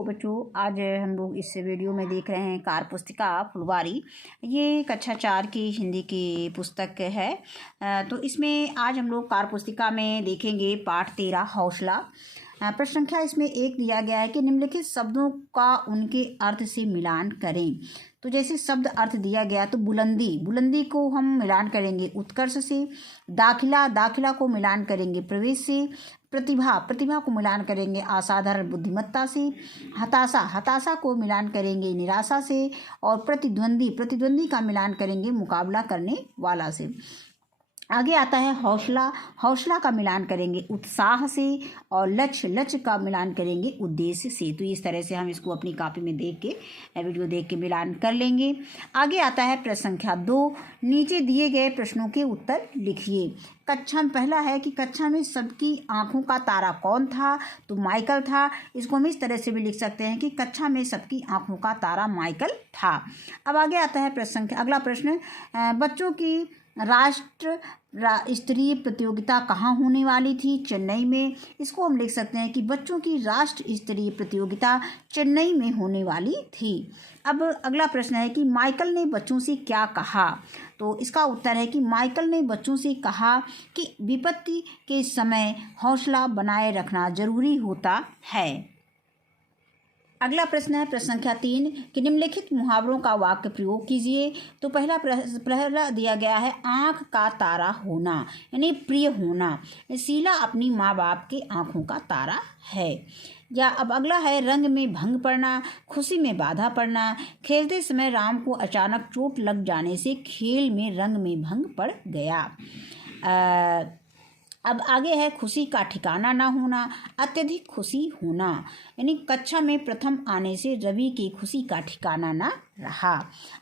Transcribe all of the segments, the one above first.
Hello बच्चों, आज हम लोग इस वीडियो में देख रहे हैं कार्य पुस्तिका फुलवारी। ये कक्षा 4 की हिंदी की पुस्तक है। तो इसमें आज हम लोग कार्य पुस्तिका में देखेंगे पाठ 13 हौसला। प्रश्न संख्या इसमें 1 दिया गया है कि निम्नलिखित शब्दों का उनके अर्थ से मिलान करें। तो जैसे शब्द अर्थ दिया गया तो बुलंदी, बुलंदी को हम मिलान करेंगे उत्कर्ष से। दाखिला, दाखिला को मिलान करेंगे प्रवेश से। प्रतिभा, प्रतिभा को मिलान करेंगे असाधारण बुद्धिमत्ता से। हताशा, हताशा को मिलान करेंगे निराशा से। और प्रतिद्वंदी, प्रतिद्वंदी का मिलान करेंगे मुकाबला करने वाला से। आगे आता है हौसला, हौसला का मिलान करेंगे उत्साह से। और लक्ष्य, लक्ष्य का मिलान करेंगे उद्देश्य से। तो इस तरह से हम इसको अपनी कॉपी में देख के वीडियो देख के मिलान कर लेंगे। आगे आता है प्रश्न संख्या 2, नीचे दिए गए प्रश्नों के उत्तर लिखिए। कक्षा में पहला है कि कक्षा में सबकी आंखों का तारा कौन था? तो माइकल था। इसको हम इस तरह से भी लिख सकते हैं कि कक्षा में सबकी आंखों का तारा माइकल था। अब आगे आता है प्रश्न संख्या, अगला प्रश्न, बच्चों की राष्ट्र स्तरीय प्रतियोगिता कहाँ होने वाली थी? चेन्नई में। इसको हम लिख सकते हैं कि बच्चों की राष्ट्र स्तरीय प्रतियोगिता चेन्नई में होने वाली थी। अब अगला प्रश्न है कि माइकल ने बच्चों से क्या कहा? तो इसका उत्तर है कि माइकल ने बच्चों से कहा कि विपत्ति के समय हौसला बनाए रखना जरूरी होता है। अगला प्रश्न है प्रश्न संख्या 3 कि निम्नलिखित मुहावरों का वाक्य प्रयोग कीजिए। तो पहला दिया गया है आँख का तारा होना, यानी प्रिय होना। शीला अपनी माँ बाप के आँखों का तारा है। या अब अगला है रंग में भंग पड़ना, खुशी में बाधा पड़ना। खेलते समय राम को अचानक चोट लग जाने से खेल में रंग में भंग पड़ गया। अब आगे है खुशी का ठिकाना ना होना, अत्यधिक खुशी होना। यानी कक्षा में प्रथम आने से रवि की खुशी का ठिकाना ना रहा।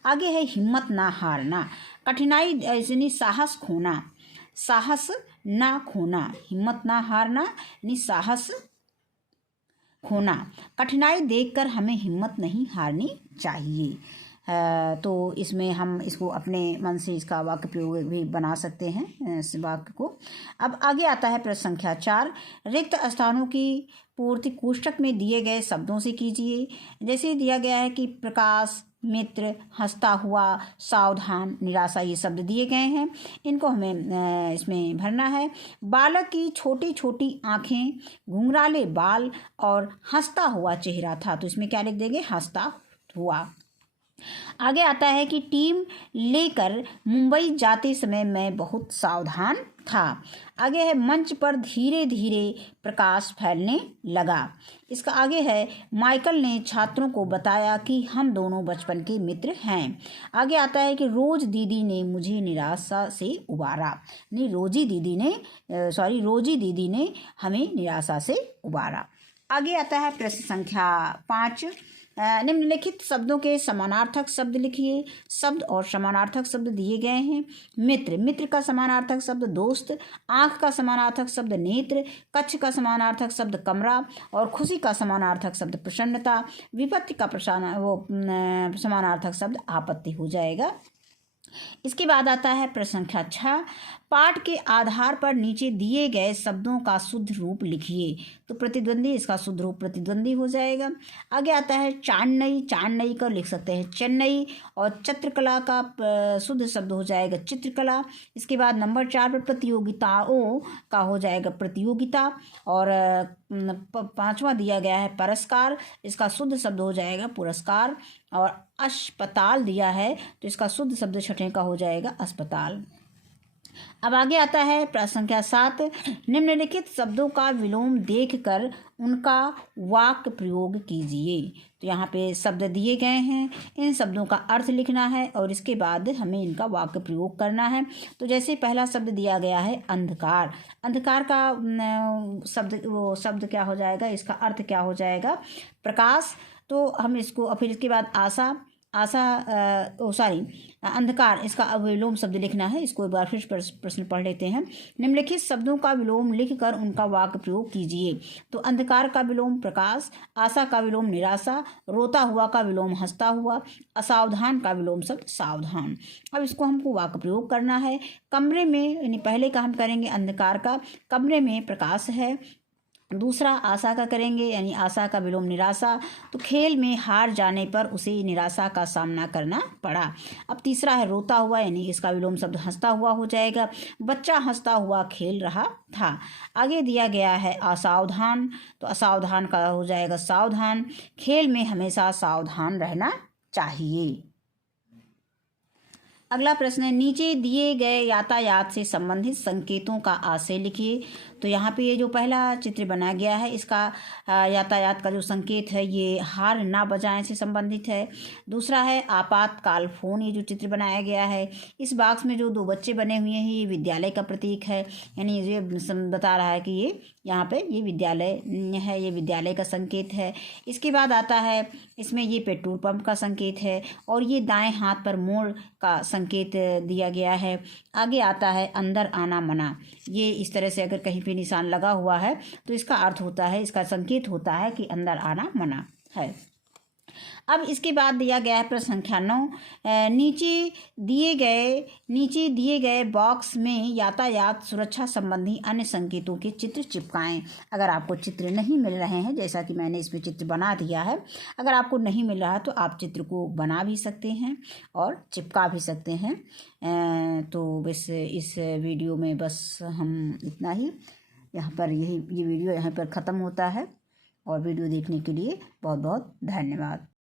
आगे है हिम्मत ना हारना, कठिनाई यानी साहस खोना, साहस ना खोना। हिम्मत ना हारना यानी साहस खोना। कठिनाई देखकर हमें हिम्मत नहीं हारनी चाहिए। तो इसमें हम इसको अपने मन से इसका वाक्य प्रयोग भी बना सकते हैं इस वाक्य को। अब आगे आता है प्रश्न संख्या 4, रिक्त स्थानों की पूर्ति कोष्ठक में दिए गए शब्दों से कीजिए। जैसे दिया गया है कि प्रकाश, मित्र, हंसता हुआ, सावधान, निराशा, ये शब्द दिए गए हैं। इनको हमें इसमें भरना है। बालक की छोटी छोटी आँखें, घुंघराले बाल और हंसता हुआ चेहरा था। तो इसमें क्या लिख देंगे? हंसता हुआ। आगे आता है कि टीम लेकर मुंबई जाते समय मैं बहुत सावधान था। आगे है मंच पर धीरे धीरे प्रकाश फैलने लगा। इसका आगे है माइकल ने छात्रों को बताया कि हम दोनों बचपन के मित्र हैं। आगे आता है कि रोज दीदी ने मुझे निराशा से उबारा। नहीं, रोजी दीदी ने हमें निराशा से उबारा। आगे आता है प्रश्न संख्या 5, निम्नलिखित शब्दों के समानार्थक शब्द लिखिए। शब्द और समानार्थक शब्द दिए गए हैं। मित्र, मित्र का समानार्थक शब्द दोस्त। आँख का समानार्थक शब्द नेत्र। कक्ष का समानार्थक शब्द कमरा। और खुशी का समानार्थक शब्द प्रसन्नता। विपत्ति का समानार्थक शब्द आपत्ति हो जाएगा। इसके बाद आता है प्रश्न संख्या 6, पाठ के आधार पर नीचे दिए गए शब्दों का शुद्ध रूप लिखिए। तो प्रतिद्वंदी, इसका शुद्ध रूप प्रतिद्वंदी हो जाएगा। आगे आता है चांदनई, चांदनई का लिख सकते हैं चेन्नई। और चित्रकला का शुद्ध शब्द हो जाएगा चित्रकला। इसके बाद नंबर 4 पर प्रतियोगिताओं का हो जाएगा प्रतियोगिता। और 5वां दिया गया है पुरस्कार, इसका शुद्ध शब्द हो जाएगा पुरस्कार। और अस्पताल दिया है तो इसका शुद्ध शब्द 6ठे का हो जाएगा अस्पताल। अब आगे आता है प्रश्न संख्या 7, निम्नलिखित शब्दों का विलोम देखकर उनका वाक्य प्रयोग कीजिए। तो यहाँ पे शब्द दिए गए हैं, इन शब्दों का अर्थ लिखना है और इसके बाद हमें इनका वाक्य प्रयोग करना है। तो जैसे पहला शब्द दिया गया है अंधकार, अंधकार का शब्द क्या हो जाएगा? इसका अर्थ क्या हो जाएगा? प्रकाश। तो हम इसको फिर इसके बाद अंधकार, इसका विलोम शब्द लिखना है। इसको एक बार फिर प्रश्न पढ़ लेते हैं। निम्नलिखित शब्दों का विलोम लिखकर उनका वाक्य प्रयोग कीजिए। तो अंधकार का विलोम प्रकाश, आशा का विलोम निराशा, रोता हुआ का विलोम हंसता हुआ, असावधान का विलोम शब्द सावधान। अब इसको हमको वाक्य प्रयोग करना है। कमरे में, यानी पहले का हम करेंगे अंधकार का, कमरे में प्रकाश है। दूसरा आशा का करेंगे, यानी आशा का विलोम निराशा। तो खेल में हार जाने पर उसे निराशा का सामना करना पड़ा। अब तीसरा है रोता हुआ, यानी इसका विलोम शब्द हंसता हुआ हो जाएगा। बच्चा हंसता हुआ खेल रहा था। आगे दिया गया है असावधान, तो असावधान का हो जाएगा सावधान। खेल में हमेशा सावधान रहना चाहिए। अगला प्रश्न है, नीचे दिए गए यातायात से संबंधित संकेतों का आशय लिखिए। तो यहाँ पे ये जो पहला चित्र बनाया गया है, इसका यातायात का जो संकेत है ये हार ना बजाएं से संबंधित है। दूसरा है आपातकाल फोन, ये जो चित्र बनाया गया है, इस बॉक्स में जो दो बच्चे बने हुए हैं ये विद्यालय का प्रतीक है, यानी ये बता रहा है कि ये यहाँ पे ये विद्यालय है, ये विद्यालय का संकेत है। इसके बाद आता है इसमें ये पेट्रोल पंप का संकेत है, और ये दाएं हाथ पर मोड़ का संकेत दिया गया है। आगे आता है अंदर आना मना। ये इस तरह से अगर कहीं पे निशान लगा हुआ है तो इसका अर्थ होता है, इसका संकेत होता है कि अंदर आना मना है। अब इसके बाद दिया गया है प्रश्न संख्या 9। नीचे दिए गए बॉक्स में यातायात सुरक्षा संबंधी अन्य संकेतों के चित्र चिपकाएं। अगर आपको चित्र नहीं मिल रहे हैं, जैसा कि मैंने इसमें चित्र बना दिया है, अगर आपको नहीं मिल रहा तो आप चित्र को बना भी सकते हैं और चिपका भी सकते हैं। तो बस इस वीडियो में बस हम इतना ही, यहाँ पर ये वीडियो यहाँ पर ख़त्म होता है। और वीडियो देखने के लिए बहुत बहुत धन्यवाद।